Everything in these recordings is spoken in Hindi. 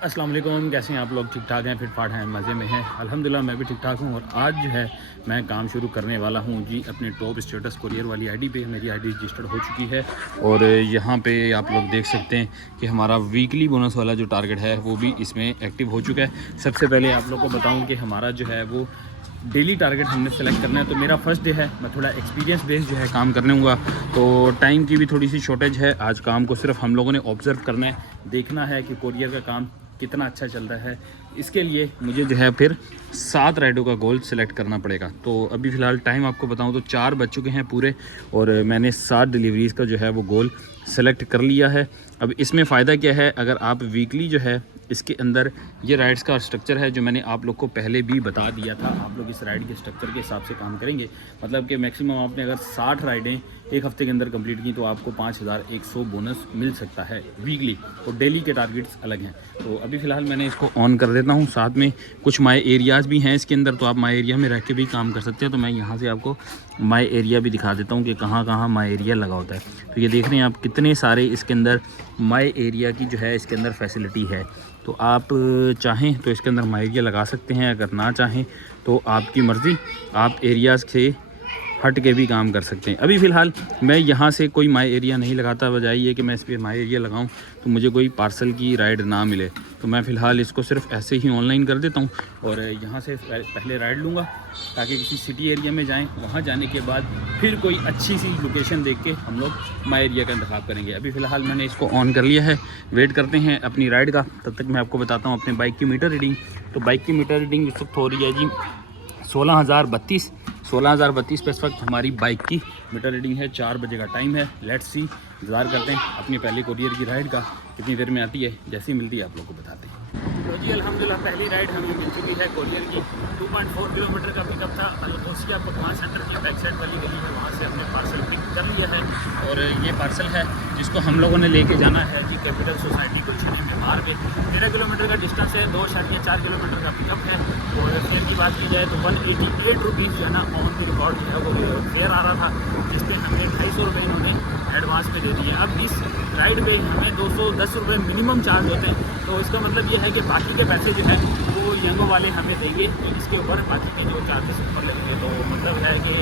अस्सलाम वालेकुम, कैसे हैं आप लोग? ठीक ठाक हैं, फिट फाट हैं, मज़े में हैं? अल्हम्दुलिल्लाह मैं भी ठीक ठाक हूँ। और आज जो है मैं काम शुरू करने वाला हूँ जी अपने टॉप स्टेटस कोरियर वाली आईडी पे। मेरी आईडी रजिस्टर्ड हो चुकी है और यहाँ पे आप लोग देख सकते हैं कि हमारा वीकली बोनस वाला जो टारगेट है वो भी इसमें एक्टिव हो चुका है। सबसे पहले आप लोग को बताऊँ कि हमारा जो है वो डेली टारगेट हमने सेलेक्ट करना है। तो मेरा फर्स्ट डे है, मैं थोड़ा एक्सपीरियंस बेस्ड जो है काम करने हूँगा, तो टाइम की भी थोड़ी सी शॉर्टेज है। आज काम को सिर्फ हम लोगों ने ऑब्ज़र्व करना है, देखना है कि कोरियर का काम कितना अच्छा चल रहा है। इसके लिए मुझे जो है फिर 7 राइडों का गोल सेलेक्ट करना पड़ेगा। तो अभी फ़िलहाल टाइम आपको बताऊं तो 4 बज चुके हैं पूरे और मैंने 7 डिलीवरीज़ का जो है वो गोल सेलेक्ट कर लिया है। अब इसमें फ़ायदा क्या है, अगर आप वीकली जो है इसके अंदर ये राइड्स का स्ट्रक्चर है जो मैंने आप लोग को पहले भी बता दिया था। आप लोग इस राइड के स्ट्रक्चर के हिसाब से काम करेंगे, मतलब कि मैक्सिमम आपने अगर 60 राइडें एक हफ्ते के अंदर कंप्लीट की तो आपको 5100 बोनस मिल सकता है वीकली। और डेली के टारगेट्स अलग हैं। तो अभी फ़िलहाल मैंने इसको ऑन कर देता हूँ। साथ में कुछ माई एरियाज़ भी हैं इसके अंदर, तो आप माई एरिया में रह के भी काम कर सकते हैं। तो मैं यहाँ से आपको माई एरिया भी दिखा देता हूँ कि कहाँ कहाँ माई एरिया लगा होता है। तो ये देख रहे हैं आप कितने सारे इसके अंदर माई एरिया की जो है इसके अंदर फैसिलिटी है। तो आप चाहें तो इसके अंदर माई एरिया लगा सकते हैं, अगर ना चाहें तो आपकी मर्ज़ी, आप एरियाज़ से हट के भी काम कर सकते हैं। अभी फ़िलहाल मैं यहाँ से कोई माई एरिया नहीं लगाता, बजाय ये कि मैं इस पर माई एरिया लगाऊँ तो मुझे कोई पार्सल की राइड ना मिले। तो मैं फ़िलहाल इसको सिर्फ ऐसे ही ऑनलाइन कर देता हूँ और यहाँ से पहले राइड लूँगा ताकि किसी सिटी एरिया में जाएँ, वहाँ जाने के बाद फिर कोई अच्छी सी लोकेशन देख के हम लोग माई एरिया का इंतखाब करेंगे। अभी फ़िलहाल मैंने इसको ऑन कर लिया है, वेट करते हैं अपनी राइड का। तब तक मैं आपको बताता हूँ अपने बाइक की मीटर रीडिंग। तो बाइक की मीटर रीडिंग इस वक्त हो रही है जी 16,032 पे इस वक्त हमारी बाइक की मीटर रीडिंग है। 4 बजे का टाइम है। लेट्स सी, इंतज़ार करते हैं अपनी पहली कोरियर की राइड का कितनी देर में आती है। जैसी मिलती है आप लोग को बताते हैं। तो जी अल्हम्दुलिल्लाह पहली राइड हमें मिल चुकी है कोरियर की। 2.4 किलोमीटर का पिकअप था। अलगोसिया पकवान सेंटर की बैक साइड वाली गली है, वहाँ से हमने पार्सल पिक कर लिया है। और ये पार्सल है जिसको हम लोगों ने लेके जाना है कि कैपिटल सोसाइटी गुलशन मेमार में। 13 किलोमीटर का डिस्टेंस है, 2.4 किलोमीटर का पिकअप है। और फेयर की बात की जाए तो 188 रुपीज़ जो है ना ऑन द रिकॉर्ड जो है वो फेयर आ रहा था, जिस पर हमें 250 रुपये इन्होंने एडवांस में दे दिए। अब इस राइड पे हमें 210 रुपये मिनिमम चार्ज होते हैं। तो इसका मतलब ये है कि बाकी के पैसे जो है वो यंगो वाले हमें देंगे, तो इसके ऊपर बाकी के जो चार्जेस ऊपर लगेंगे। तो मतलब है कि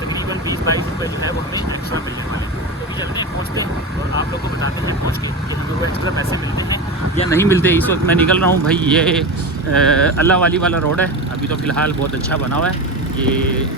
तकरीबन 20-22 रुपये जो है वो हमें एक्स्ट्रा मिलने वाले हैं। तो भी चलते हैं, पहुँचते हैं और आप लोग को बताते हैं पहुँच के कि हमें वो एक्स्ट्रा पैसे मिलते हैं या नहीं मिलते। इस वक्त मैं निकल रहा हूँ भाई, ये अल्लाह वाली वाला रोड है। अभी तो फ़िलहाल बहुत अच्छा बना हुआ है ये।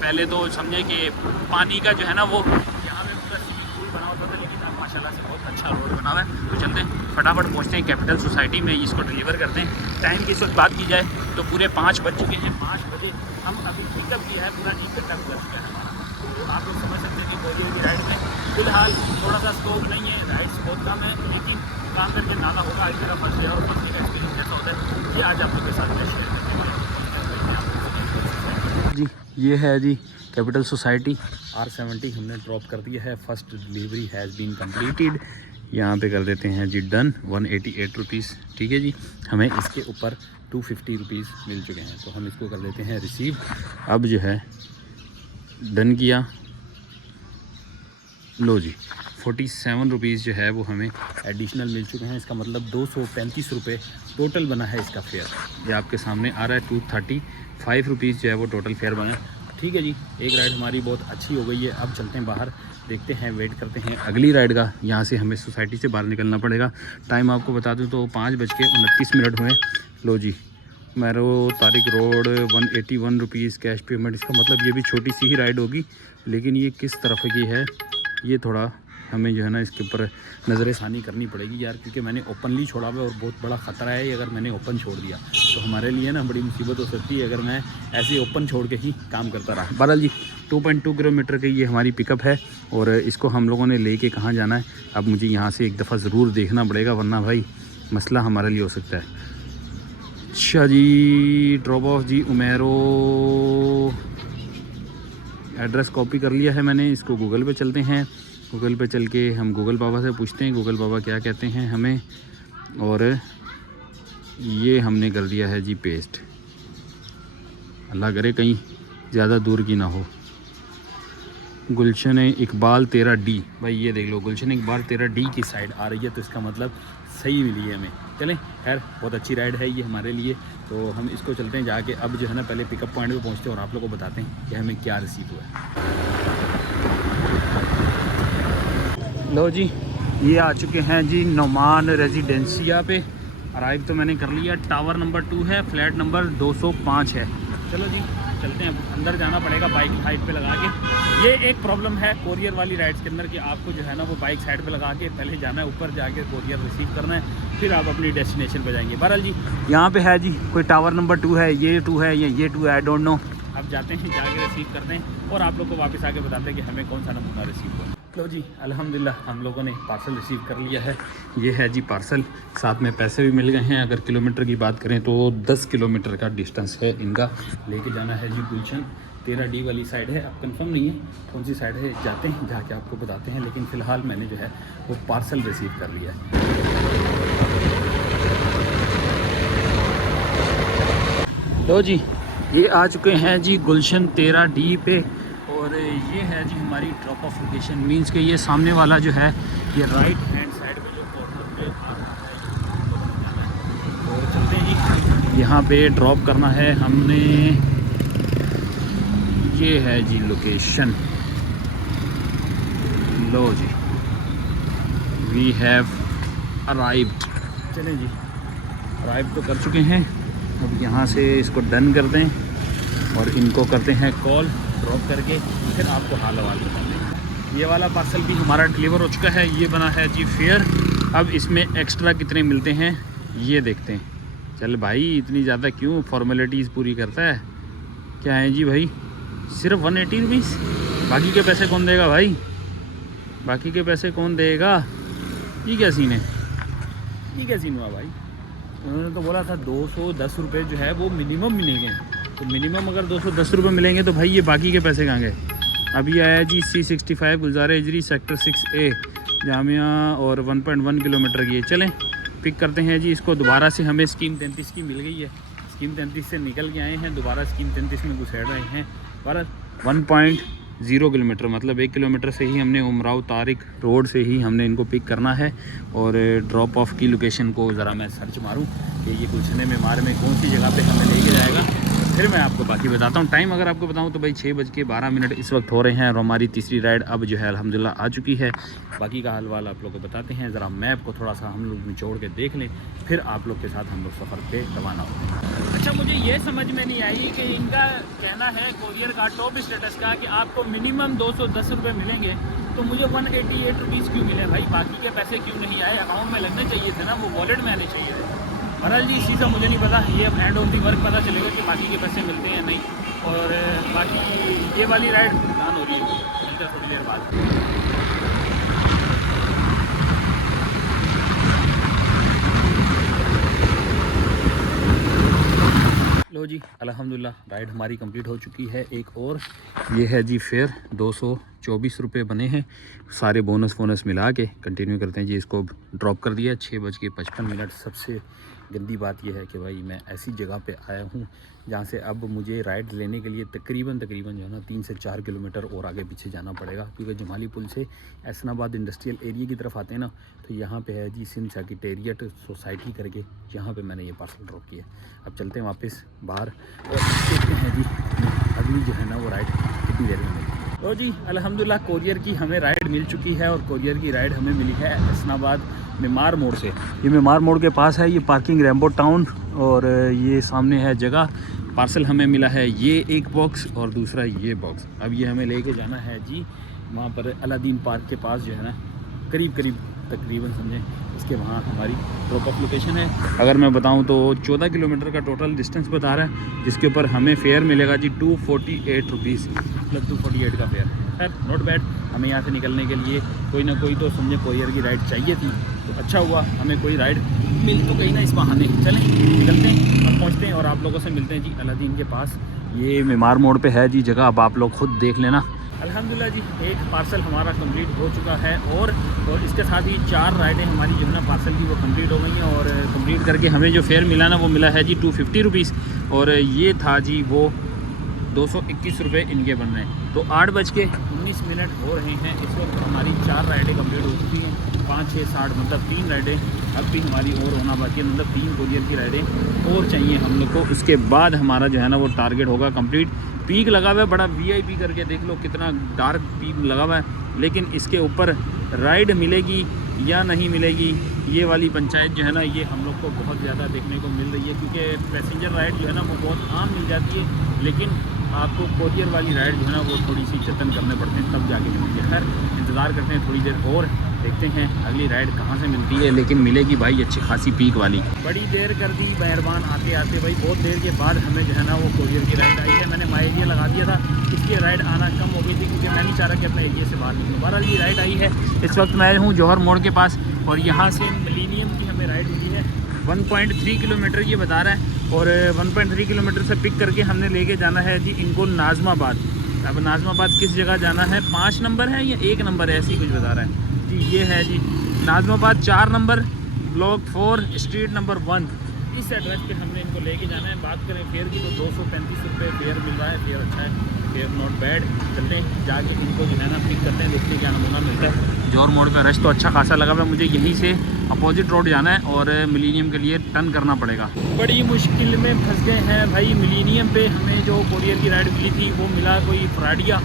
पहले तो समझे कि पानी का जो है ना वो यहाँ पे पूरा स्विमिंग पूल बना होता था, लेकिन अब माशाल्लाह से बहुत अच्छा रोड बना हुआ है। तो चलते हैं फटाफट पहुँचते हैं कैपिटल सोसाइटी में, इसको डिलीवर करते हैं। टाइम की इस वक्त बात की जाए तो पूरे 5 बज चुके हैं। 5 बजे हम अभी पिकअप किया है, पूरा 1 घंटा गुजर चुका है हमारा। तो आप लोग समझ सकते हैं कि कोरियर की राइड में फ़िलहाल थोड़ा सा स्कोप नहीं है, राइड्स बहुत कम है, लेकिन काम करके नाला होगा। आज मेरा फर्स्ट डे और फर्स्ट डे का एक्सपीरियंस कैसा होता है ये आज आप लोग के साथ मैं शेयर करने वाला हूँ। जी ये है जी कैपिटल सोसाइटी। R70 हमने ड्रॉप कर दिया है। First delivery has been completed. यहाँ पे कर देते हैं जी डन। 188 रुपीज़, ठीक है जी। हमें इसके ऊपर 250 रुपीज़ मिल चुके हैं, तो हम इसको कर लेते हैं रिसीव। अब जो है डन किया, लो जी 47 रुपीज़ जो है वो हमें एडिशनल मिल चुके हैं। इसका मतलब 235 रुपये टोटल बना है इसका फेयर। ये आपके सामने आ रहा है। 235 रुपीज़ जो है वो टोटल फेयर बना है। ठीक है जी, एक राइड हमारी बहुत अच्छी हो गई है। अब चलते हैं बाहर, देखते हैं, वेट करते हैं अगली राइड का। यहाँ से हमें सोसाइटी से बाहर निकलना पड़ेगा। टाइम आपको बता दूँ तो 5:29 हुए। लो जी मैरो Tariq road 181 rupees cash payment. इसका मतलब ये भी छोटी सी ही राइड होगी, लेकिन ये किस तरफ की है ये थोड़ा हमें जो है ना इसके ऊपर नज़रसानी करनी पड़ेगी यार, क्योंकि मैंने ओपनली छोड़ा हुआ है और बहुत बड़ा ख़तरा है अगर मैंने ओपन छोड़ दिया तो हमारे लिए ना बड़ी मुसीबत हो सकती है अगर मैं ऐसे ओपन छोड़ के ही काम करता रहा। बहरहाल जी 2.2 किलोमीटर की ये हमारी पिकअप है और इसको हम लोगों ने लेके कहाँ जाना है अब मुझे यहाँ से एक दफ़ा ज़रूर देखना पड़ेगा, वरना भाई मसला हमारे लिए हो सकता है। अच्छा जी, ड्रॉप ऑफ जी उमेरो, एड्रेस कॉपी कर लिया है मैंने। इसको गूगल पे चलते हैं, गूगल पे चल के हम गूगल बाबा से पूछते हैं गूगल बाबा क्या कहते हैं हमें। और ये हमने कर दिया है जी पेस्ट। अल्लाह करे कहीं ज़्यादा दूर की ना हो। गुलशन इकबाल 13D, भाई ये देख लो गुलशन इकबाल 13D की साइड आ रही है, तो इसका मतलब सही मिली है हमें। चलें, खैर बहुत अच्छी राइड है ये हमारे लिए। तो हम इसको चलते हैं जाके, अब जो है ना पहले पिकअप पॉइंट पे पहुँचते हैं और आप लोगों को बताते हैं कि हमें क्या रिसीव हुआ है। लो जी, ये आ चुके हैं जी नोमान रेजिडेंसिया पे। अराइव तो मैंने कर लिया। टावर नंबर 2 है, फ्लैट नंबर 205 है। चलो जी चलते हैं, अंदर जाना पड़ेगा बाइक हाइट पे लगा के। ये एक प्रॉब्लम है कोरियर वाली राइड्स के अंदर कि आपको जो है ना वो बाइक साइड पे लगा के पहले जाना है, ऊपर जाके कोरियर रिसीव करना है, फिर आप अपनी डेस्टिनेशन पे जाएंगे। बहरहाल जी यहाँ पे है जी कोई टावर नंबर 2 है, ये 2 है या ये 2 है, आई डोंट नो। अब जाते हैं, जाके रिसीव करते हैं और आप लोग को वापस आके बताते हैं कि हमें कौन सा नमूना रिसीव हुआ। लो जी अल्हम्दुलिल्लाह हम लोगों ने पार्सल रिसीव कर लिया है। ये है जी पार्सल, साथ में पैसे भी मिल गए हैं। अगर किलोमीटर की बात करें तो 10 किलोमीटर का डिस्टेंस है इनका। लेके जाना है जी गुलशन 13D वाली साइड है। अब कंफर्म नहीं है कौन सी साइड है, जाते हैं जाके आपको बताते हैं। लेकिन फ़िलहाल मैंने जो है वो पार्सल रिसीव कर लिया है। लो जी ये आ चुके हैं जी गुलशन 13D पे और ये है जी हमारी ड्रॉप ऑफ लोकेशन। मींस के ये सामने वाला जो है ये राइट हैंड साइड पे जो कॉर्नर पे आ रहा है तो चलते हैं जी, यहाँ पे ड्रॉप करना है हमने। ये है जी लोकेशन। लो जी वी हैव अराइव्ड। चलें जी अराइव तो कर चुके हैं। अब यहाँ से इसको डन कर दें और इनको करते हैं कॉल, ड्रॉप करके फिर आपको हाल हवाल बताते हैं। ये वाला पार्सल भी हमारा डिलीवर हो चुका है। ये बना है जी फेयर। अब इसमें एक्स्ट्रा कितने मिलते हैं ये देखते हैं। चल भाई इतनी ज़्यादा क्यों फॉर्मेलिटीज़ पूरी करता है, क्या है जी भाई, सिर्फ 180 रुपीज़। बाकी के पैसे कौन देगा भाई, बाकी के पैसे कौन देगा? ये क्या सीन है, ये क्या सीन हुआ भाई? उन्होंने तो बोला था 210 रुपये जो है वो मिनिमम मिलेंगे। तो मिनिमम अगर 210 रुपये मिलेंगे तो भाई ये बाकी के पैसे कहाँ गए? अभी आया जी C65 गुलजार हिजरी सेक्टर 6A जामिया और 1.1 किलोमीटर की है। चलें पिक करते हैं जी इसको। दोबारा से हमें स्कीम 33 की मिल गई है। स्कीम 33 से निकल के आए हैं, दोबारा स्कीम 33 में घुसेड़ रहे हैं। पर 1.0 किलोमीटर मतलब 1 किलोमीटर से ही हमने उमराव तारिक रोड से ही हमने इनको पिक करना है। और ड्रॉप ऑफ की लोकेशन को ज़रा मैं सर्च मारूं कि ये गुलशन मेमार में कौन सी जगह पे हमें लेके जाएगा, फिर मैं आपको बाकी बताता हूँ। टाइम अगर आपको बताऊँ तो भाई 6:12 इस वक्त हो रहे हैं और हमारी तीसरी राइड अब जो है अल्हम्दुलिल्लाह आ चुकी है। बाकी का हाल वाल आप लोग को बताते हैं। ज़रा मैप को थोड़ा सा हम लोग निचोड़ के देख लें, फिर आप लोग के साथ हम लोग सफ़र पे रवाना होते हैं। अच्छा मुझे ये समझ में नहीं आई कि इनका कहना है कोरियर का टॉप स्टेटस का कि आपको मिनिमम 210 रुपये मिलेंगे, तो मुझे 188 रुपीज़ क्यों मिले भाई? बाकी के पैसे क्यों नहीं आए? अकाउंट में लगने चाहिए थे ना, वो वॉलेट में आने चाहिए थे। बहरहाल जी इसी से मुझे नहीं पता, ये अब एंड ऑफ दी वर्क पता चलेगा कि बाकी के पैसे मिलते हैं या नहीं। और बाकी ये वाली राइड भुगतान हो रही है, मिलते हैं थोड़ी देर बाद। लो जी अल्हम्दुलिल्लाह राइड हमारी कंप्लीट हो चुकी है। एक और ये है जी फेयर 224 रुपये बने हैं, सारे बोनस मिला के कंटिन्यू करते हैं जी। इसको ड्रॉप कर दिया 6:55। सबसे गंदी बात यह है कि भाई मैं ऐसी जगह पे आया हूँ जहाँ से अब मुझे राइड लेने के लिए तकरीबन जो है ना 3 से 4 किलोमीटर और आगे पीछे जाना पड़ेगा, क्योंकि जमाली पुल से एहसनाबाद इंडस्ट्रियल एरिया की तरफ आते हैं ना, तो यहाँ पे है जी सिंध सेक्रेटेरिएट सोसाइटी करके, यहाँ पे मैंने ये पार्सल ड्रॉप किया। अब चलते हैं वापस बाहर और देखते हैं जी अगली जो है ना वो राइड कितनी देर में मिलती है। तो जी अल्हम्दुलिल्लाह कोरियर की हमें राइड मिल चुकी है और कोरियर की राइड हमें मिली है एहसनाबाद मेमार मोड़ से। ये मेमार मोड़ के पास है, ये पार्किंग रैम्बो टाउन और ये सामने है जगह। पार्सल हमें मिला है ये एक बॉक्स और दूसरा ये बॉक्स। अब ये हमें लेके जाना है जी वहाँ पर अलादीन पार्क के पास जो है ना, करीब तकरीबन समझें इसके वहाँ हमारी ड्रॉप ऑफ लोकेशन है। अगर मैं बताऊँ तो 14 किलोमीटर का टोटल डिस्टेंस बता रहा है, जिसके ऊपर हमें फेयर मिलेगा जी 248 रुपीज़, मतलब 248 का फेयर। खैर नॉट बैड। हमें यहाँ से निकलने के लिए कोई ना कोई तो समझे कोरियर की राइड चाहिए थी, तो अच्छा हुआ हमें कोई राइड मिल तो गई ना इस बहाने। चलें निकलते हैं और पहुँचते हैं और आप लोगों से मिलते हैं जी अलादीन के पास। ये मेमार मोड़ पे है जी जगह, अब आप लोग खुद देख लेना। अल्हम्दुलिल्लाह जी एक पार्सल हमारा कंप्लीट हो चुका है और इसके साथ ही 4 राइडें हमारी जो है ना पार्सल की वो कंप्लीट हो गई हैं। और कंप्लीट करके हमें जो फेयर मिला ना वो मिला है जी 250 रुपीज़ और ये था जी वो 221 रुपये इनके बन रहे हैं। तो 8:19 हो रहे हैं इस वक्त, हमारी 4 राइडें कंप्लीट हो चुकी हैं। 5, 6, 60 मतलब 3 राइडें अब भी हमारी और होना बाकी है, मतलब 3 कोरियर की राइडें और चाहिए हम लोग को। उसके बाद हमारा जो है ना वो टारगेट होगा कंप्लीट। पीक लगा हुआ है बड़ा VIP करके, देख लो कितना डार्क पीक लगा हुआ है, लेकिन इसके ऊपर राइड मिलेगी या नहीं मिलेगी ये वाली पंचायत जो है ना ये हम लोग को बहुत ज़्यादा देखने को मिल रही है, क्योंकि पैसेंजर राइड जो है ना वो बहुत आम मिल जाती है, लेकिन आपको कोरियर वाली राइड जो है ना वो थोड़ी सी जतन करने पड़ते हैं तब जाके मिलती है। खैर इंतज़ार करते हैं थोड़ी देर और, देखते हैं अगली राइड कहाँ से मिलती है, लेकिन मिलेगी भाई अच्छी खासी पीक वाली। बड़ी देर कर दी मेहरबान आते आते भाई, बहुत देर के बाद हमें जो है ना वो कोरियर की राइड आई है। मैंने माई एरिया लगा दिया था, इसलिए राइड आना कम हो गई थी क्योंकि मैं नहीं चाह रहा कि अपने एरिया से बाहर निकलूँ। बहरहाल ये राइड आई है। इस वक्त मैं हूँ जौहर मोड़ के पास और यहाँ से मिलीनियम की हमें राइड मिली है। 1.3 किलोमीटर ये बता रहा है और 1.3 किलोमीटर से पिक करके हमने लेके जाना है जी इनको नाज़माबाद। अब नाज़माबाद किस जगह जाना है, 5 नंबर है या 1 नंबर है, ऐसी कुछ बता रहा है जी। ये है जी नाज़माबाद 4 नंबर ब्लॉक 4 स्ट्रीट नंबर 1। इस एड्रेस पे हमने इनको लेके जाना है। बात करें फेयर की तो 235 रुपये फेयर मिल रहा है, फेयर अच्छा है, फेयर नॉट बैड। चलते हैं जाके इनको जो है ना पिक करते हैं, देखते हैं क्या नमूना मिलता है। जौहर मोड़ का रश तो अच्छा खासा लगा हुआ है, मुझे यहीं से अपोजिट रोड जाना है और मिलीनियम के लिए टर्न करना पड़ेगा। बड़ी मुश्किल में फंस गए हैं भाई। मिलीनियम पे हमें जो कोरियर की राइड मिली थी वो मिला कोई फ्राडिया।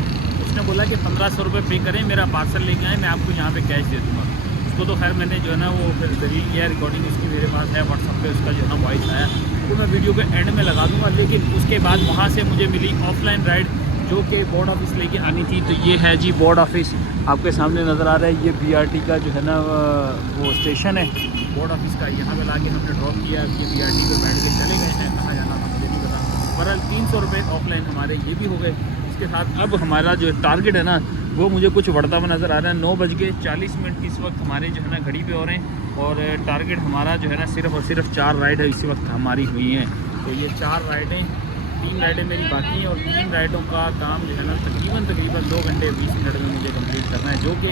उसने बोला कि 1500 रुपये पे करें, मेरा पार्सल लेके आए, मैं आपको यहाँ पे कैश दे दूँगा। उसको तो खैर मैंने जो है ना वो फिर दलील किया, रिकॉर्डिंग उसकी मेरे पास है व्हाट्सअप पे, उसका जो है ना वॉइस आया वो मैं वीडियो के एंड में लगा दूँगा। लेकिन उसके बाद वहाँ से मुझे मिली ऑफलाइन राइड जो कि बोर्ड ऑफिस लेके आनी थी। तो ये है जी बोर्ड ऑफिस, आपके सामने नज़र आ रहा है। ये BRT का जो है ना वो स्टेशन है बोर्ड ऑफिस का। यहाँ पे ला के हमने ड्रॉप किया, ये BRT पे बैठ के चले गए हैं। कहाँ जाना था मुझे नहीं पता। बहरहाल 300 रुपये ऑफलाइन हमारे ये भी हो गए। इसके साथ अब हमारा जो टारगेट है ना वो मुझे कुछ बढ़ता हुआ नज़र आ रहा है। 9:40 इस वक्त हमारे जो है ना घड़ी पे हो रहे हैं और टारगेट हमारा जो है ना सिर्फ और सिर्फ 4 राइड है इस वक्त हमारी हुई हैं। तो ये 4 राइडें, 3 राइडें मेरी बाकी हैं और 3 राइडों का काम जो है ना तकरीबन 2 घंटे 20 मिनट में मुझे कंप्लीट करना है, जो कि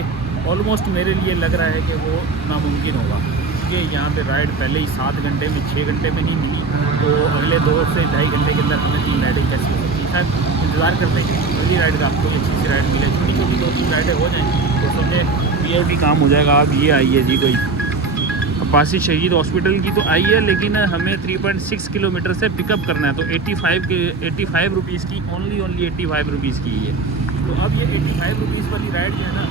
ऑलमोस्ट मेरे लिए लग रहा है कि वो नामुमकिन होगा, क्योंकि यहाँ पे राइड पहले ही 7 घंटे में 6 घंटे में नहीं मिली, तो अगले 2 से 2.5 घंटे के अंदर हमें 3 राइडें कैसी हो सकती है। इंतज़ार करते हैं कि अगली राइड का आपको अच्छी सी राइड मिले, छोटी छोटी 2-3 राइडें हो जाएँ तो समझे ये भी काम हो जाएगा। अब ये आई है जी कोई अब्बासी शहीद हॉस्पिटल की तो आई है, लेकिन हमें 3.6 किलोमीटर से पिकअप करना है, तो 85 रुपीज़ की ओनली 85 रुपीज़ की है। तो अब ये 85 रुपीज़ वाली राइड जो है ना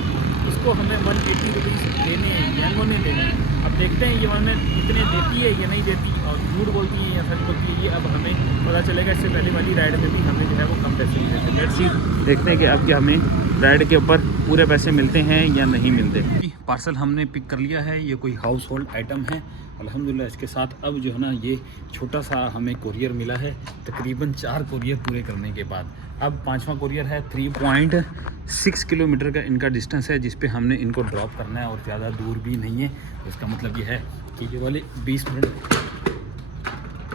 इसको हमें 180 रुपीज़ देने हैं, मैंगो ने देने हैं। अब देखते हैं ये हमें इतने देती है या नहीं देती, और झूठ बोलती है या सच बोलती है, ये अब हमें पता चलेगा। इससे पहले वाली राइड में भी हमें जो है वो कम पैसे ही देते हैं। लेट्स सी, देखते हैं कि अब क्या हमें राइड के ऊपर पूरे पैसे मिलते हैं या नहीं मिलते। पार्सल हमने पिक कर लिया है, ये कोई हाउस होल्ड आइटम है अल्हम्दुलिल्लाह। इसके साथ अब जो है ना ये छोटा सा हमें कोरियर मिला है, तकरीबन 4 कोरियर पूरे करने के बाद। अब 5वां कोरियर है, 3.6 किलोमीटर का इनका डिस्टेंस है जिस पे हमने इनको ड्रॉप करना है और ज़्यादा दूर भी नहीं है। तो इसका मतलब ये है कि ये वाले 20 मिनट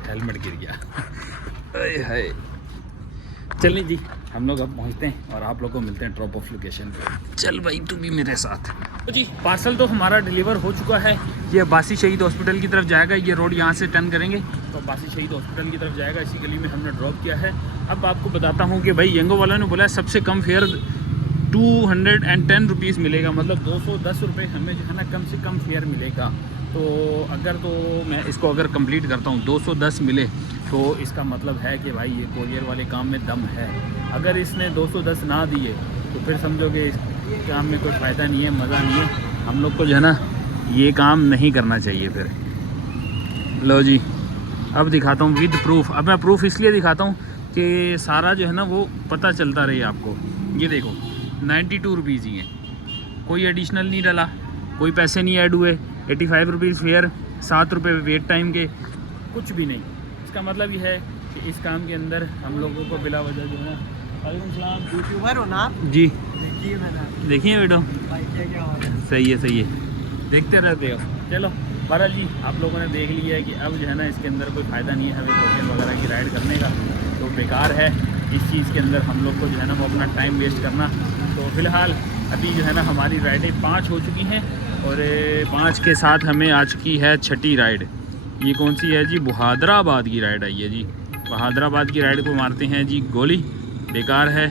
हेलमेट गिर गया है। चलिए जी हम लोग अब पहुंचते हैं और आप लोग को मिलते हैं ड्रॉप ऑफ लोकेशन पे। चल भाई तू भी मेरे साथ। तो जी पार्सल तो हमारा डिलीवर हो चुका है। ये अब्बासी शहीद हॉस्पिटल की तरफ जाएगा, ये रोड यहाँ से टर्न करेंगे तो अब्बासी शहीद हॉस्पिटल की तरफ जाएगा। इसी गली में हमने ड्रॉप किया है। अब आपको बताता हूँ कि भाई यंगो वालों ने बोला है सबसे कम फेयर 210 रुपीज़ मिलेगा, मतलब 210 रुपये हमें जो है ना कम से कम फेयर मिलेगा। तो अगर तो मैं इसको अगर कंप्लीट करता हूँ 210 मिले तो इसका मतलब है कि भाई ये कोरियर वाले काम में दम है। अगर इसने 210 ना दिए तो फिर समझो कि इस काम में कोई फ़ायदा नहीं है, मज़ा नहीं है। हम लोग को जो है ना ये काम नहीं करना चाहिए फिर। लो जी अब दिखाता हूँ विद प्रूफ। अब मैं प्रूफ इसलिए दिखाता हूँ कि सारा जो है ना वो पता चलता रहे आपको। ये देखो 92 रुपीज़ ही है, कोई एडिशनल नहीं डला, कोई पैसे नहीं ऐड हुए। 85 रुपीज़ फेयर, 7 रुपये वेट टाइम के, कुछ भी नहीं। इसका मतलब ये है कि इस काम के अंदर हम लोगों को बिला वजह जो है। यूट्यूबर हो ना जी, देखिए मैंने देखिए वीडियो क्या हो रहा है। सही है, देखते रहते हो। चलो बहरहाल जी आप लोगों ने देख लिया है कि अब जो है ना इसके अंदर कोई फ़ायदा नहीं है हमें कोरियर वगैरह की राइड करने का, तो बेकार है इस चीज़ के अंदर हम लोग को जो है ना वो अपना टाइम वेस्ट करना। तो फ़िलहाल अभी जो है ना हमारी राइडें 5 हो चुकी हैं और 5 के साथ हमें आ चुकी है 6ठी राइड। ये कौन सी है जी, बहादराबाद की राइड आई है जी। बहादराबाद की राइड को मारते हैं जी गोली, बेकार है।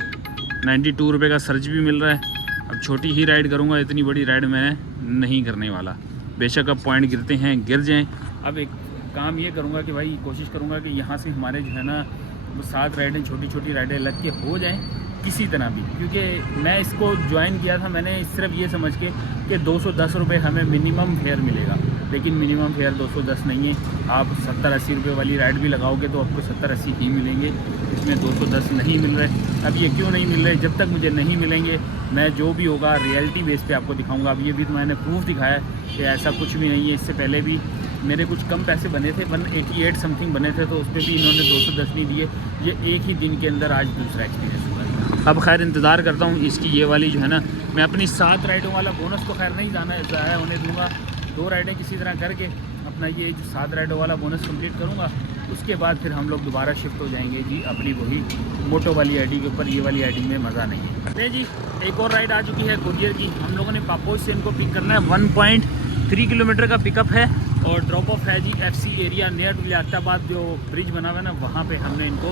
92 रुपये का सर्च भी मिल रहा है। अब छोटी ही राइड करूँगा, इतनी बड़ी राइड मैंने नहीं करने वाला। बेशक अब पॉइंट गिरते हैं, गिर जाएं। अब एक काम ये करूँगा कि भाई कोशिश करूँगा कि यहाँ से हमारे जो है ना वो 7 राइडें, छोटी छोटी राइडें लग के हो जाएं किसी तरह भी, क्योंकि मैं इसको ज्वाइन किया था मैंने सिर्फ ये समझ के कि 210 रुपये हमें मिनिमम फेयर मिलेगा, लेकिन मिनिमम फेयर 210 नहीं है। आप 70-80 रुपये वाली राइड भी लगाओगे तो आपको 70-80 ही मिलेंगे, इसमें 210 नहीं मिल रहे। अब ये क्यों नहीं मिल रहे? जब तक मुझे नहीं मिलेंगे मैं जो भी होगा रियलिटी बेस पे आपको दिखाऊंगा। अब ये भी तो मैंने प्रूफ दिखाया कि ऐसा कुछ भी नहीं है। इससे पहले भी मेरे कुछ कम पैसे बने थे, 188 समथिंग बने थे, तो उस पर भी इन्होंने 210 नहीं दिए। ये एक ही दिन के अंदर आज दूसरा एक्सपीरियंस हुआ है। अब खैर इंतज़ार करता हूँ इसकी ये वाली जो है ना, मैं अपनी 7 राइडों वाला बोनस तो खैर नहीं ज़ाया होने दूँगा। 2 राइडें किसी तरह करके अपना ये जो 7 राइडों वाला बोनस कंप्लीट करूँगा, उसके बाद फिर हम लोग दोबारा शिफ्ट हो जाएंगे जी अपनी वही मोटो वाली आईडी के ऊपर। ये वाली आईडी में मज़ा नहीं है जी। एक और राइड आ चुकी है कुरियर की। हम लोगों ने पापोज से इनको पिक करना है। 1.3 किलोमीटर का पिकअप है और ड्रॉप ऑफ है जी FC area near to Liaquatabad, जो ब्रिज बना हुआ है ना, वहाँ पे हमने इनको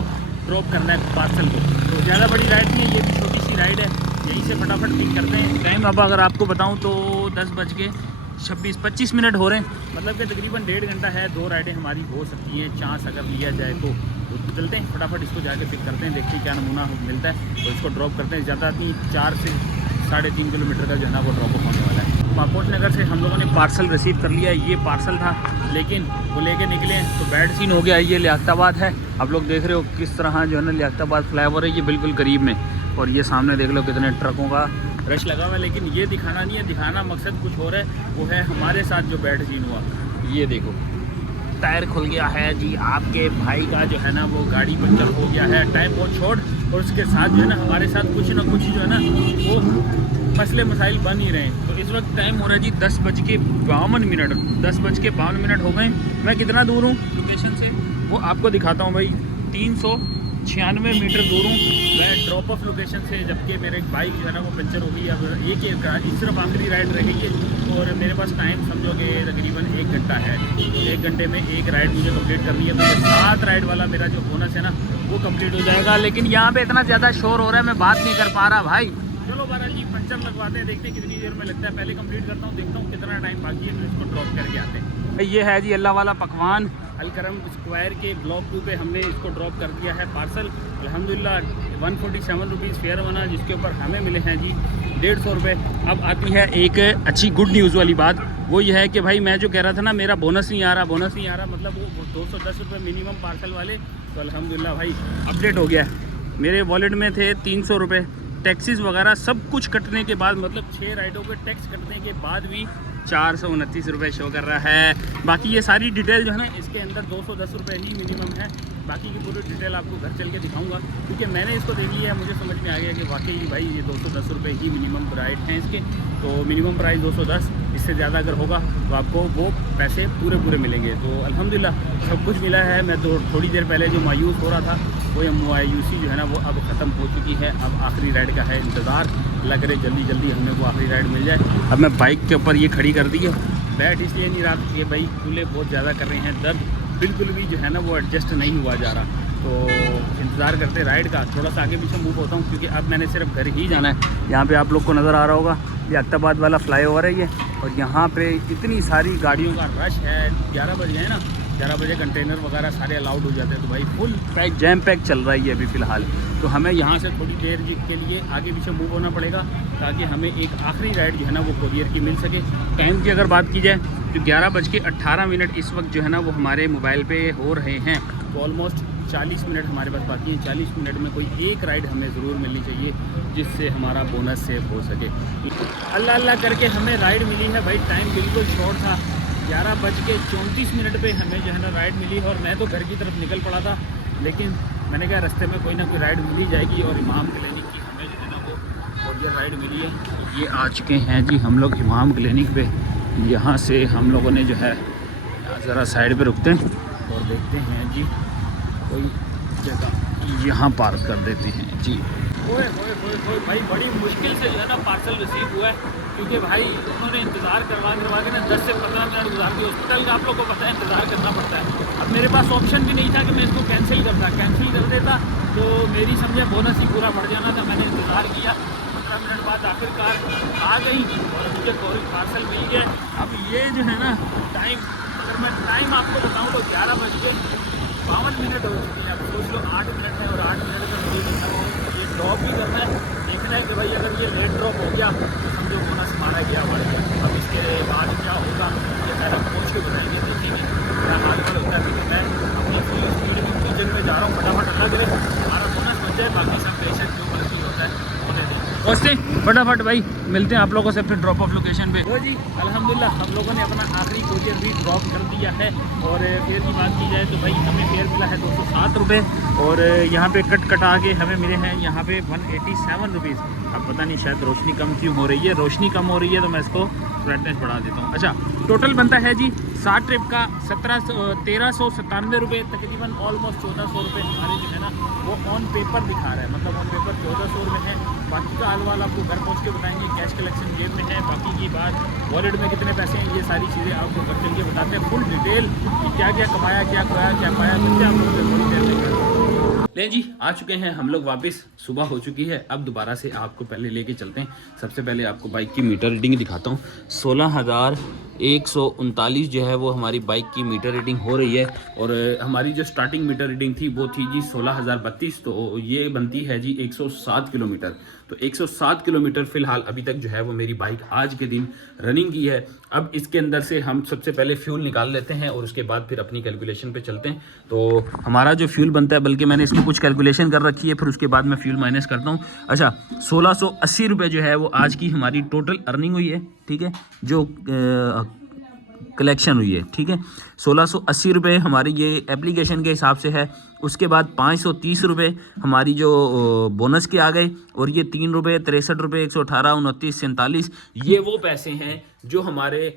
ड्रॉप करना है पार्सल को। तो ज़्यादा बड़ी राइड नहीं है, ये भी छोटी सी राइड है। यहीं से फटाफट पिक करते हैं। टाइम अब अगर आपको बताऊँ तो 10:26-25 मिनट हो रहे हैं, मतलब कि तकरीबन 1.5 घंटा है। 2 राइडें हमारी हो सकती हैं, चांस अगर लिया जाए तो चलते हैं फटाफट इसको जाके पिक करते हैं, देखते हैं क्या नमूना मिलता है तो इसको ड्रॉप करते हैं। ज़्यादा नहीं, 4 से 3.5 किलोमीटर का जो है ना वो ड्रॉप ऑफ होने वाला है। पापोश नगर से हम लोगों ने पार्सल रिसीव कर लिया है। ये पार्सल था, लेकिन वो लेके निकले तो बैड सीन हो गया। ये लियाकताबाद है, आप लोग देख रहे हो किस तरह जो है ना लियाकताबाद फ्लाईओवर है, ये बिल्कुल करीब में। और ये सामने देख लो कितने ट्रकों का रश लगा हुआ है, लेकिन ये दिखाना नहीं है, दिखाना मकसद कुछ और है। वो है हमारे साथ जो बैड सीन हुआ। ये देखो टायर खुल गया है जी, आपके भाई का जो है ना वो गाड़ी पंचर हो गया है। टाइम बहुत शॉर्ट, और उसके साथ जो है ना हमारे साथ कुछ ना कुछ जो है ना वो मसले मसाइल बन ही रहे हैं। तो इस वक्त टाइम हो रहा है जी 10:52। 10:52 हो गए। मैं कितना दूर हूँ लोकेशन से वो आपको दिखाता हूँ भाई। 396 मीटर दूर हूँ मैं ड्रॉप ऑफ लोकेशन से, जबकि मेरे बाइक जो है ना वो पंचर हो गई। अब एक सिर्फ आखिरी राइड रह गई है और मेरे पास टाइम समझोगे तकरीबन 1 घंटा है। 1 घंटे में एक राइड मुझे कंप्लीट करनी है, तो ये 7 राइड वाला मेरा जो बोनस है ना वो कंप्लीट हो जाएगा। लेकिन यहाँ पे इतना ज़्यादा शोर हो रहा है, मैं बात नहीं कर पा रहा भाई। चलो बारा जी पंचर लगवाते हैं, देखते हैं कितनी देर में लगता है। पहले कंप्लीट करता हूँ, देखता हूँ कितना टाइम बाकी है, फिर इसको ड्रॉप करके आते हैं। ये है जी अल्लाह वाला पकवान, अलकरम स्क्वायर के ब्लॉक 2 पे हमने इसको ड्रॉप कर दिया है पार्सल। अल्हम्दुलिल्लाह 147 रुपीज़ फेयर बना, जिसके ऊपर हमें मिले हैं जी 150 रुपये। अब आती है एक अच्छी गुड न्यूज़ वाली बात, वो ये है कि भाई मैं जो कह रहा था ना मेरा बोनस नहीं आ रहा, मतलब वो 210 रुपये मिनिमम पार्सल वाले, तो अल्हम्दुलिल्लाह भाई अपडेट हो गया है। मेरे वॉलेट में थे 300 रुपये, टैक्सीज वगैरह सब कुछ कटने के बाद, मतलब 6 राइडों के टैक्स कटने के बाद भी 429 रुपये शो कर रहा है। बाकी ये सारी डिटेल जो है ना इसके अंदर 210 रुपये ही मिनिमम है। बाकी की पूरी डिटेल आपको घर चल के दिखाऊंगा, क्योंकि मैंने इसको देख लिया है, मुझे समझ में आ गया कि वाकई भाई ये 210 रुपये ही मिनिमम प्राइस हैं इसके। तो मिनिमम प्राइस 210, इससे ज़्यादा अगर होगा तो आपको वो पैसे पूरे मिलेंगे। तो अल्हम्दुलिल्लाह सब कुछ मिला है। मैं तो थोड़ी देर पहले जो मायूस हो रहा था वो मायूसी जो है ना वो अब ख़त्म हो चुकी है। अब आखिरी राइड का है इंतज़ार, लग रहे जल्दी हमें वो आखिरी राइड मिल जाए। अब मैं बाइक के ऊपर ये खड़ी कर दी है, बैठ इसलिए नहीं रहा कि भाई कूल्हे बहुत ज़्यादा कर रहे हैं, दर्द बिल्कुल भी जो है ना वो एडजस्ट नहीं हुआ जा रहा। तो इंतज़ार करते राइड का। थोड़ा सा आगे पीछे मूव होता हूँ, क्योंकि अब मैंने सिर्फ घर ही जाना है। यहाँ पे आप लोग को नज़र आ रहा होगा लियाकताबाद वाला फ्लाईओवर है ये, और यहाँ पे इतनी सारी गाड़ियों का रश है। 11 बजे है ना, 11 बजे कंटेनर वगैरह सारे अलाउड हो जाते हैं, तो भाई फुल पैक जैम पैक चल रहा है ये अभी फ़िलहाल। तो हमें यहाँ से थोड़ी देर के लिए आगे पीछे मूव होना पड़ेगा, ताकि हमें एक आखिरी राइड जो है ना वो कुरियर की मिल सके। टाइम की अगर बात की जाए तो 11:18 इस वक्त जो है ना वो हमारे मोबाइल पे हो रहे हैं। तो ऑलमोस्ट 40 मिनट हमारे पास बाकी हैं। 40 मिनट में कोई एक राइड हमें ज़रूर मिलनी चाहिए, जिससे हमारा बोनस सेव हो सके। अल्लाह करके हमें राइड मिली है भाई। टाइम बिल्कुल शॉर्ट था, 11:34 पे हमें जो है ना राइड मिली। और मैं तो घर की तरफ निकल पड़ा था, लेकिन मैंने कहा रास्ते में कोई ना कोई राइड मिल ही जाएगी। और इमाम क्लिनिक की हमें जो है ना वो और ये राइड मिली है। ये आ चुके हैं जी हम लोग इमाम क्लिनिक पे। यहाँ से हम लोगों ने जो है ज़रा साइड पे रुकते हैं और देखते हैं जी कोई जगह यहाँ पार्क कर देते हैं जी। ओए भाई बड़ी मुश्किल से जो है ना पार्सल रिसीव हुआ है, क्योंकि भाई उन्होंने इंतज़ार करवा के ना 10 से 15 मिनट गुजार दिए। हॉस्पिटल का आप लोग को पता है इंतज़ार करना पड़ता है। अब मेरे पास ऑप्शन भी नहीं था कि मैं इसको कैंसिल कर देता, तो मेरी समझे बोनस ही पूरा बढ़ जाना था। मैंने इंतज़ार किया, 15 मिनट बाद आखिरकार आ गई और मुझे कोरियर पार्सल मिल गया। अब ये जो है ना टाइम, अगर मैं टाइम आपको बताऊँ तो 11:52 हो चुकी है। अब सोच लो 8 मिनट है और 8 मिनट का मुझे ये ड्रॉप भी करना है। देखना है कि भाई अगर ये लेट ड्रॉप हो गया तो समझो बोनस मारा गया हमारे। अब इसके बाद क्या होगा ये पहले पहुँच के बताएंगे, देखेंगे मेरा हाल वाल होता है। मैं अपनी फुल स्पीड में किचन में जा रहा हूँ, फटाफट अल्लाह करे हमारा बोनस बन जाए, बाकी सब पेशेंट जो मर्जी होता है होने दें। पहुँचते फटाफट भाई, मिलते हैं आप लोगों से फिर ड्रॉप ऑफ लोकेशन पे। तो जी अल्हम्दुलिल्लाह हम लोगों ने अपना आखिरी कोरियर भी ड्रॉप कर दिया है। और फेयर की बात की जाए तो भाई हमें फेयर मिला है 207 रुपये और यहाँ पे कटा के हमें मिले हैं यहाँ पे 187 रुपीज़। अब पता नहीं शायद रोशनी कम क्यों हो रही है, रोशनी कम हो रही है तो मैं इसको ब्राइटनेस बढ़ा देता हूँ। अच्छा, टोटल बनता है जी 60 ट्रिप का 1397 रुपये, तकरीबन ऑलमोस्ट 1400 रुपये हमारे जो है ना वो ऑन पेपर दिखा रहा है, मतलब ऑन पेपर 1400 रुपये है। बाकी का हाल आपको घर पहुँच के बताएंगे, कैश कलेक्शन जेब में है, बाकी की बात वॉलेट में कितने पैसे हैं, ये सारी चीज़ें आपको घर चल के बताते हैं फुल डिटेल कि क्या क्या कमाया, क्या खोया, क्या पाया, मिलते हैं आपको थोड़ी देर में। ले जी आ चुके हैं हम लोग वापस, सुबह हो चुकी है। अब दोबारा से आपको पहले लेके चलते हैं। सबसे पहले आपको बाइक की मीटर रीडिंग दिखाता हूँ। 16,139 जो है वो हमारी बाइक की मीटर रीडिंग हो रही है और हमारी जो स्टार्टिंग मीटर रीडिंग थी वो थी जी 16,032। तो ये बनती है जी 107 किलोमीटर। तो 107 किलोमीटर फ़िलहाल अभी तक जो है वो मेरी बाइक आज के दिन रनिंग की है। अब इसके अंदर से हम सबसे पहले फ्यूल निकाल लेते हैं और उसके बाद फिर अपनी कैलकुलेशन पे चलते हैं। तो हमारा जो फ्यूल बनता है, बल्कि मैंने इसकी कुछ कैलकुलेशन कर रखी है, फिर उसके बाद मैं फ्यूल माइनस करता हूँ। अच्छा, 1680 रुपये जो है वो आज की हमारी टोटल अर्निंग हुई है, ठीक है, जो कलेक्शन हुई है, ठीक है। 1680 रुपये हमारी ये एप्लीकेशन के हिसाब से है। उसके बाद 530 रुपये हमारी जो बोनस के आ गए और ये 3 रुपये 63 रुपये 118 29 47 ये वो पैसे हैं जो हमारे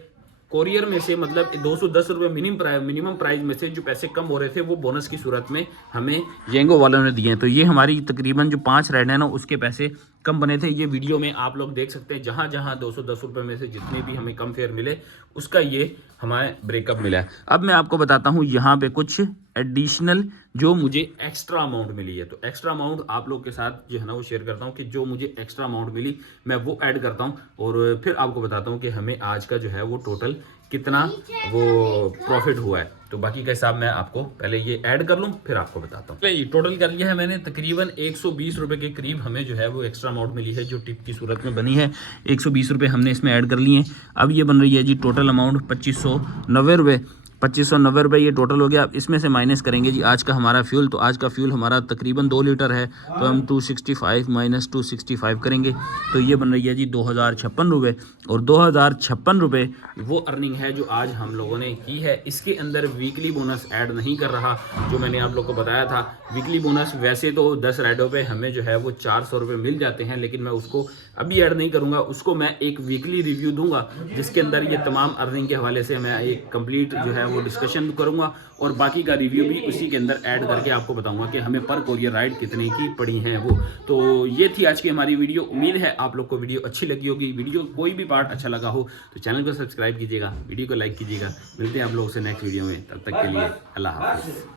कोरियर में से, मतलब 210 रुपये मिनिमम प्राइस में से जो पैसे कम हो रहे थे वो बोनस की सूरत में हमें येंगो वालों ने दिए हैं। तो ये हमारी तकरीबन जो 5 राइड है ना उसके पैसे कम बने थे। ये वीडियो में आप लोग देख सकते हैं, जहाँ जहाँ 210 रुपये में से जितने भी हमें कम फेयर मिले उसका ये हमारे ब्रेकअप मिला है। अब मैं आपको बताता हूँ यहाँ पे कुछ एडिशनल जो मुझे एक्स्ट्रा अमाउंट मिली है। तो एक्स्ट्रा अमाउंट आप लोग के साथ जो है ना वो शेयर करता हूँ कि जो मुझे एक्स्ट्रा अमाउंट मिली मैं वो ऐड करता हूँ और फिर आपको बताता हूँ कि हमें आज का जो है वो टोटल कितना वो प्रॉफिट हुआ है। तो बाकी का हिसाब मैं आपको पहले ये ऐड कर लूँ फिर आपको बताता हूँ। ये टोटल कर लिया है मैंने, तकरीबन 120 रुपये के करीब हमें जो है वो एक्स्ट्रा अमाउंट मिली है जो टिप की सूरत में बनी है। 120 रुपये हमने इसमें ऐड कर लिए हैं। अब ये बन रही है जी टोटल अमाउंट 2590 रुपये। 2590 रुपये ये टोटल हो गया। अब इसमें से माइनस करेंगे जी आज का हमारा फ्यूल। तो आज का फ्यूल हमारा तकरीबन 2 लीटर है, तो हम 265 माइनस 265 करेंगे तो ये बन रही है जी 2056 रुपये। और 2056 रुपये वो अर्निंग है जो आज हम लोगों ने की है। इसके अंदर वीकली बोनस ऐड नहीं कर रहा, जो मैंने आप लोग को बताया था। वीकली बोनस वैसे तो 10 राइडों पे हमें जो है वो 400 रुपये मिल जाते हैं, लेकिन मैं उसको अभी ऐड नहीं करूँगा। उसको मैं एक वीकली रिव्यू दूंगा जिसके अंदर ये तमाम अर्निंग के हवाले से मैं एक कंप्लीट जो है वो डिस्कशन करूंगा और बाकी का रिव्यू भी उसी के अंदर ऐड करके आपको बताऊंगा कि हमें पर कोरियर राइड कितने की पड़ी हैं वो। तो ये थी आज की हमारी वीडियो। उम्मीद है आप लोग को वीडियो अच्छी लगी होगी। वीडियो कोई भी पार्ट अच्छा लगा हो तो चैनल को सब्सक्राइब कीजिएगा, वीडियो को लाइक कीजिएगा। मिलते हैं आप लोगों से नेक्स्ट वीडियो में, तब तक के लिए अल्लाह हाफ़िज़।